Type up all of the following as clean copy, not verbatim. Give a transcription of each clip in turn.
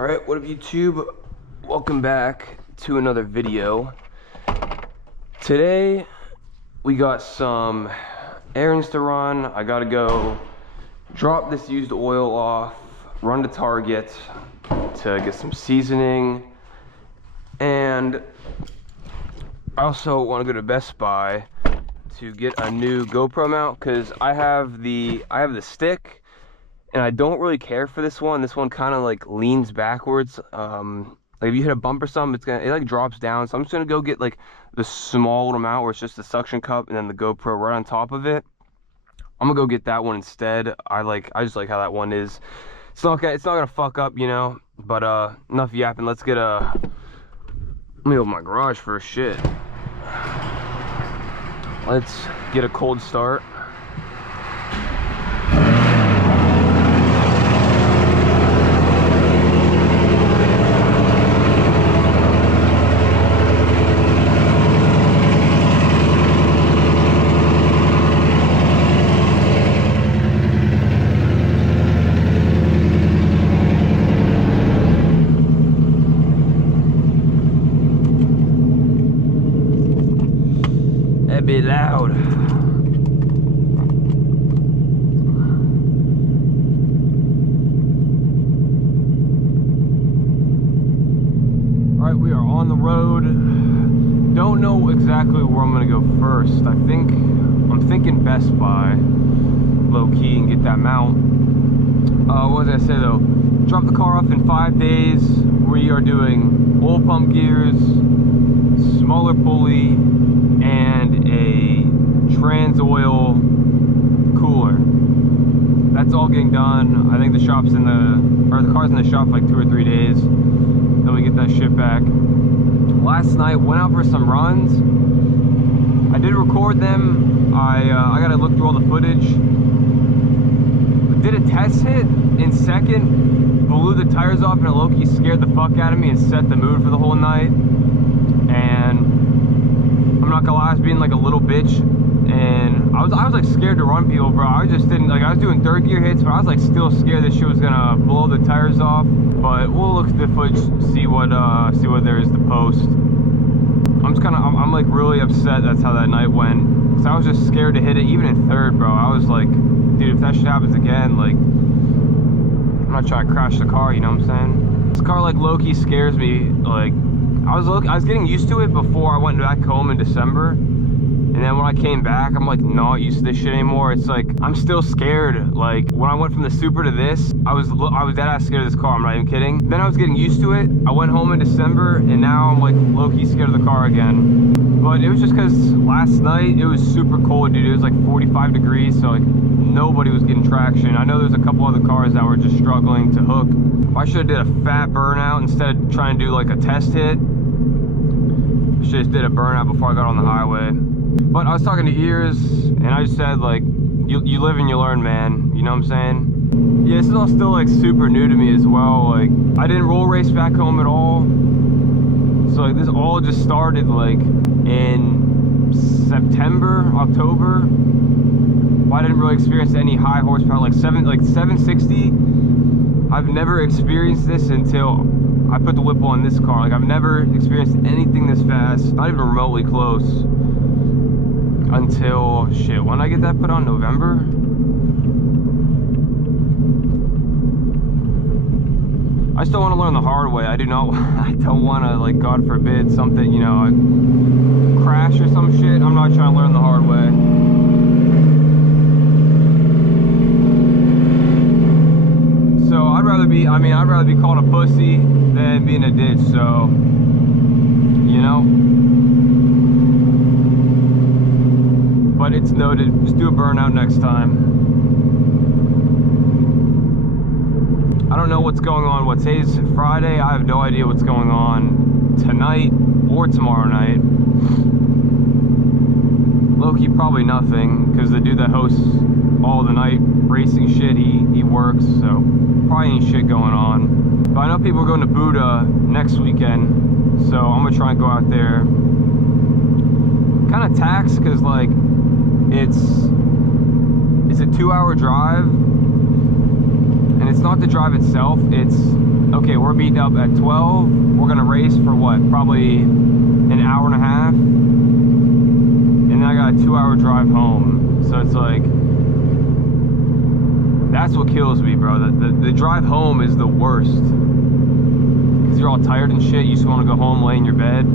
All right, what up YouTube? Welcome back to another video. Today we got some errands to run. I gotta go drop this used oil off, run to Target to get some seasoning, and I also want to go to Best Buy to get a new GoPro mount because I have the stick. And I don't really care for this one. This one kind of like leans backwards. Like if you hit a bump or something, it like drops down. So I'm just gonna go get like the small little mount where it's just the suction cup and then the GoPro right on top of it. I'm gonna go get that one instead. I just like how that one is. It's not gonna fuck up, you know. But enough yapping. Let me open my garage for a shit. Let's get a cold start. Be loud. All right, we are on the road. Don't know exactly where I'm gonna go first. I'm thinking Best Buy, low key, and get that mount. What was I say though? Drop the car off in 5 days. We are doing oil pump gears, smaller pulley, and a trans oil cooler. That's all getting done. I think the car's in the shop for like 2 or 3 days. Then we get that shit back. Last night went out for some runs. I did record them. I gotta look through all the footage. Did a test hit in second, blew the tires off, and it low-key scared the fuck out of me and set the mood for the whole night. And I'm not gonna lie, I was being like a little bitch, and I was like scared to run people, bro. I just didn't like. I was doing third gear hits, but I was like still scared this shit was gonna blow the tires off. But we'll look at the footage, see what there is to post. I'm like really upset. That's how that night went. Cause I was just scared to hit it, even in third, bro. I was like, dude, if that shit happens again, like, I'm not trying to crash the car. You know what I'm saying? This car like low-key scares me. Like, I was getting used to it before I went back home in December, and then when I came back, I'm like not used to this shit anymore. It's like I'm still scared. Like when I went from the Super to this, I was dead ass scared of this car. I'm not even kidding. Then I was getting used to it. I went home in December, and now I'm like low-key scared of the car again. But it was just because last night it was super cold, dude. It was like 45 degrees, so like nobody was getting traction. I know there's a couple other cars that were just struggling to hook. I should have did a fat burnout instead of trying to do like a test hit. Just did a burnout before I got on the highway. But I was talking to Ears, and I just said, like, you live and you learn, man. You know what I'm saying? Yeah, this is all still like super new to me as well. Like, I didn't roll race back home at all, so like this all just started like in September, October. Well, I didn't really experience any high horsepower, like 760. I've never experienced this until I put the Whipple on this car. Like, I've never experienced anything this fast, not even remotely close, until, shit, when did I get that put on? November? I still want to learn the hard way. I don't want to, like, God forbid, something, you know, crash or some shit. I'm not trying to learn the hard way. So I'd rather be called a pussy than be in a ditch, so, you know. But it's noted. Just do a burnout next time. I don't know what's going on. Today's Friday. I have no idea what's going on tonight or tomorrow night. Low-key, probably nothing, because the dude that hosts all the night racing shit, he works, so probably ain't shit going on. But I know people are going to Buda next weekend, so I'm gonna try and go out there. Kind of taxed, because like it's a 2-hour drive, and it's not the drive itself, it's okay, we're meeting up at 12. We're gonna race for what? Probably an hour and a half. And then I got a 2-hour drive home. So it's like, that's what kills me, bro. The drive home is the worst. Cause you're all tired and shit. You just wanna go home, lay in your bed.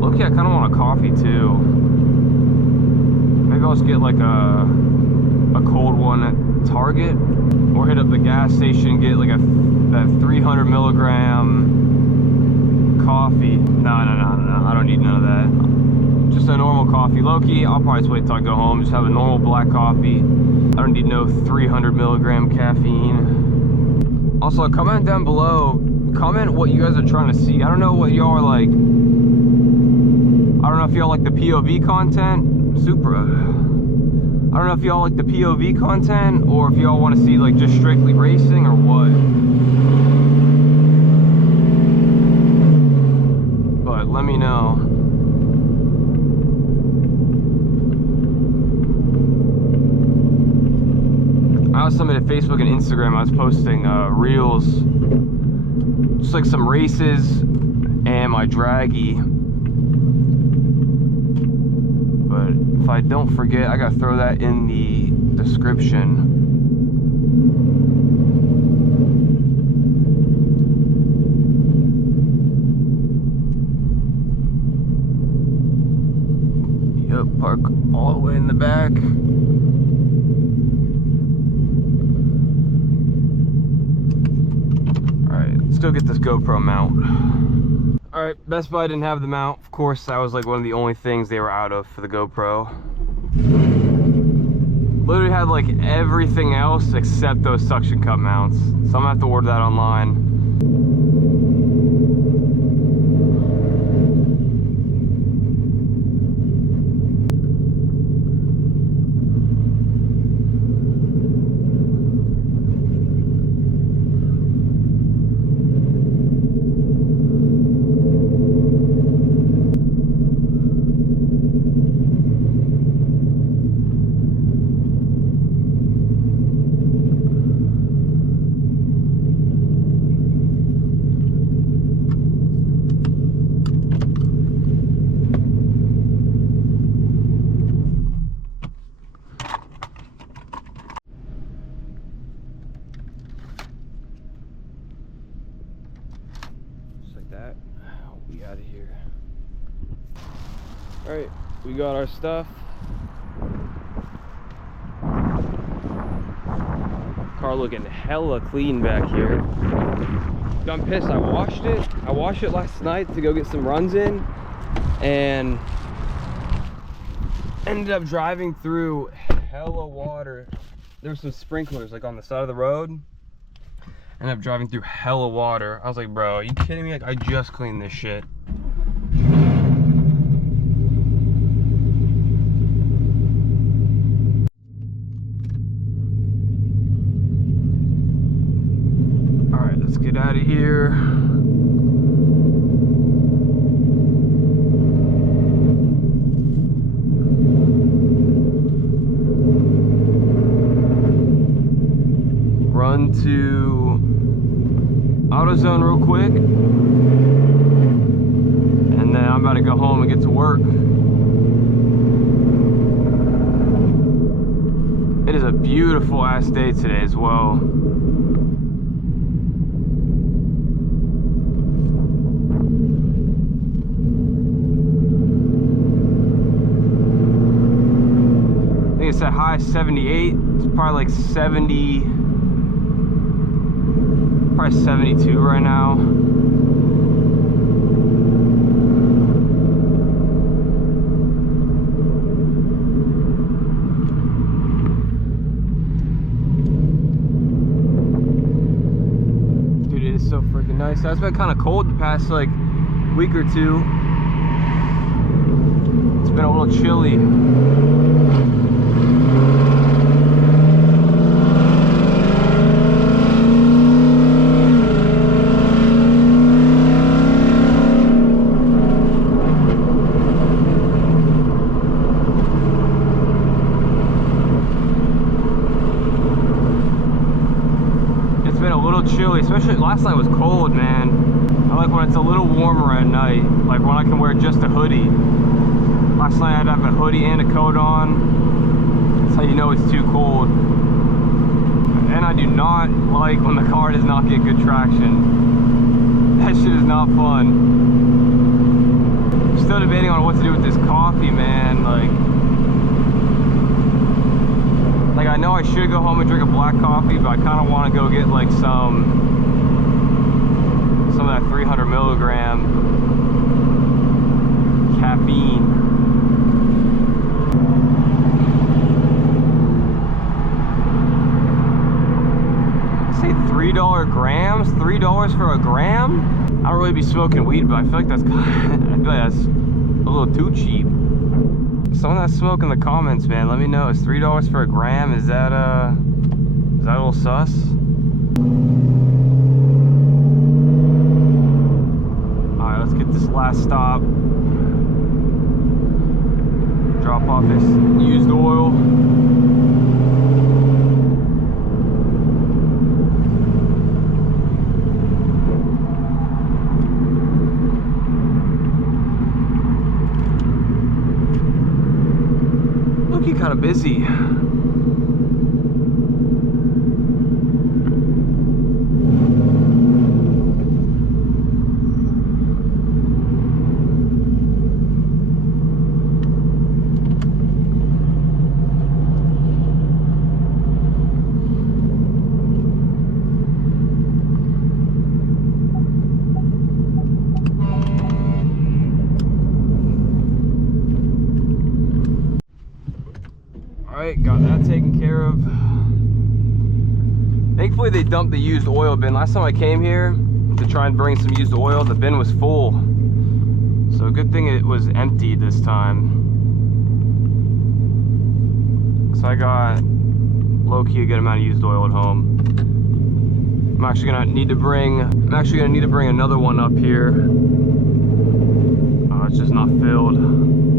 Look, I kinda want a coffee too. Maybe I'll just get like a cold one at Target, or hit up the gas station and get like that 300 milligram coffee. No, I don't need none of that. Just a normal coffee. Low-key, I'll probably just wait till I go home, just have a normal black coffee. I don't need no 300 milligram caffeine. Also, comment down below, comment what you guys are trying to see. I don't know what y'all are like. I don't know if y'all like the POV content. I don't know if y'all like the POV content, or if y'all want to see like just strictly racing or what. But let me know. I also submitted Facebook and Instagram. I was posting reels, just like some races and my draggy. But if I don't forget, I gotta throw that in the description. Yep, park all the way in the back. Alright, let's go get this GoPro mount. Alright, Best Buy didn't have the mount. Of course, that was like one of the only things they were out of for the GoPro. Literally had like everything else except those suction cup mounts. So I'm gonna have to order that online. That I'll be out of here. All right, we got our stuff. Car looking hella clean back here. I'm pissed. I washed it last night to go get some runs in, and ended up driving through hella water. There were some sprinklers like on the side of the road. Ended up driving through hella water. I was like, bro, are you kidding me? Like, I just cleaned this shit. All right, let's get out of here. Run to AutoZone real quick, and then I'm about to go home and get to work. It is a beautiful ass day today as well. I think it's at high 78. It's probably like 70. Probably 72 right now. Dude, it is so freaking nice. It's been kind of cold the past like week or two. It's been a little chilly. little chilly, especially last night was cold, man. I like when it's a little warmer at night, like when I can wear just a hoodie. Last night I had to have a hoodie and a coat on. That's how you know it's too cold. And I do not like when the car does not get good traction. That shit is not fun. I'm still debating on what to do with this coffee, man. Like I know I should go home and drink a black coffee, but I kind of want to go get like some of that 300 milligram caffeine. $3 grams? $3 for a gram? I don't really be smoking weed, but I feel like that's a little too cheap. Someone that's smoking in the comments, man, let me know. Is $3 for a gram? Is that a little sus? Alright, let's get this last stop. Drop off this used oil. Kind of busy. Alright, got that taken care of. Thankfully they dumped the used oil bin. Last time I came here to try and bring some used oil, the bin was full. So good thing it was empty this time. So I got low-key a good amount of used oil at home. I'm actually gonna need to bring another one up here. Oh, it's just not filled.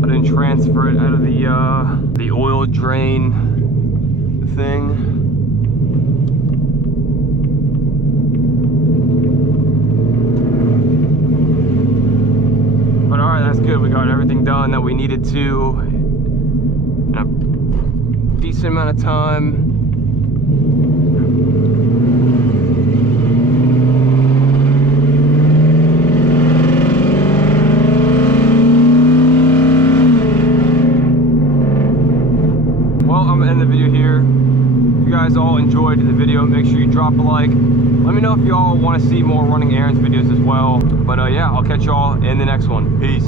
I didn't transfer it out of the oil drain thing. But alright, that's good. We got everything done that we needed to in a decent amount of time. All enjoyed the video, make sure you drop a like. Let me know if y'all want to see more running errands videos as well. But yeah, I'll catch y'all in the next one. Peace.